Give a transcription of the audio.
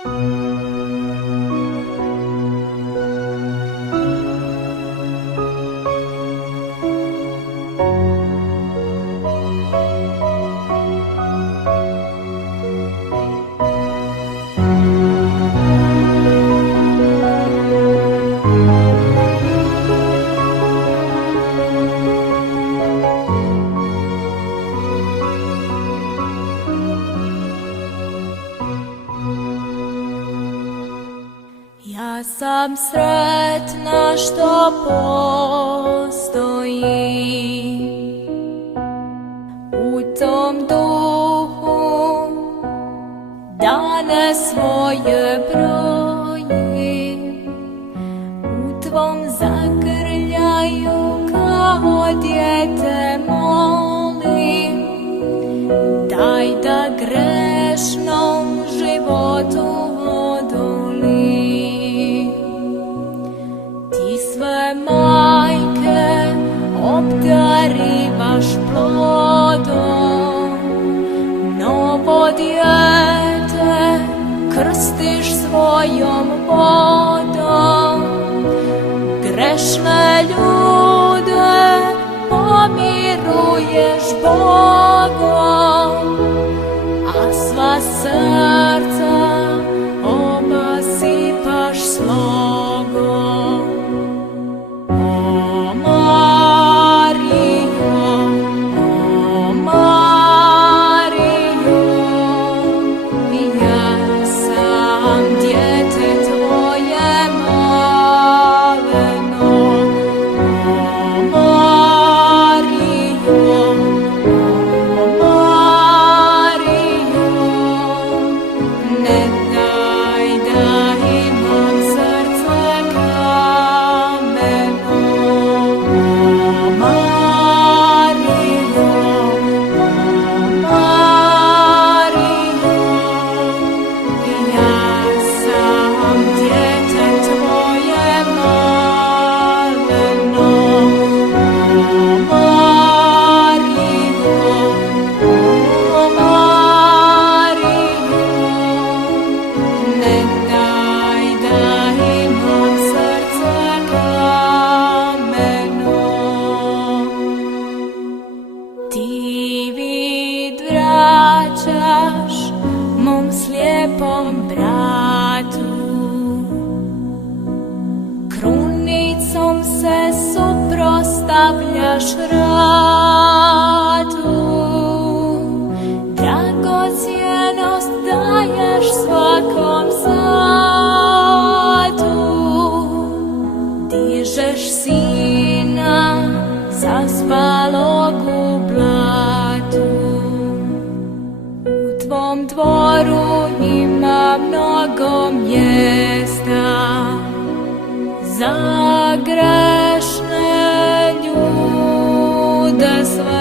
Ja sam sretna što postojim u tom duhu, dane svoje brojim, u tvom zagrljaju kao dijete molim, daj da grešnom životu odolim. Ti sve majke obdarivaš plodom, novo dijete krstiš svojom vodom, grešne ljude pomiruješ Bogom, a sva srca obasipaš slogom. O Marijo, o Marijo, ja sam dijete tvoje maleno. O Marijo, o Marijo, ne daj da imam srce kameno. O Marijo, o Marijo, ja sam dijete tvoje maleno. O Marijo, o Marijo, ne daj da imam srce kameno. Ti vid vraćaš mom slijepom bratu, krunicom se suprostavljaš ratu, dragocjenost daješ svakom satu, dižeš sina zaspalog u blatu. U tvom dvoru ima mnogo mjesta za grešne ljude sve.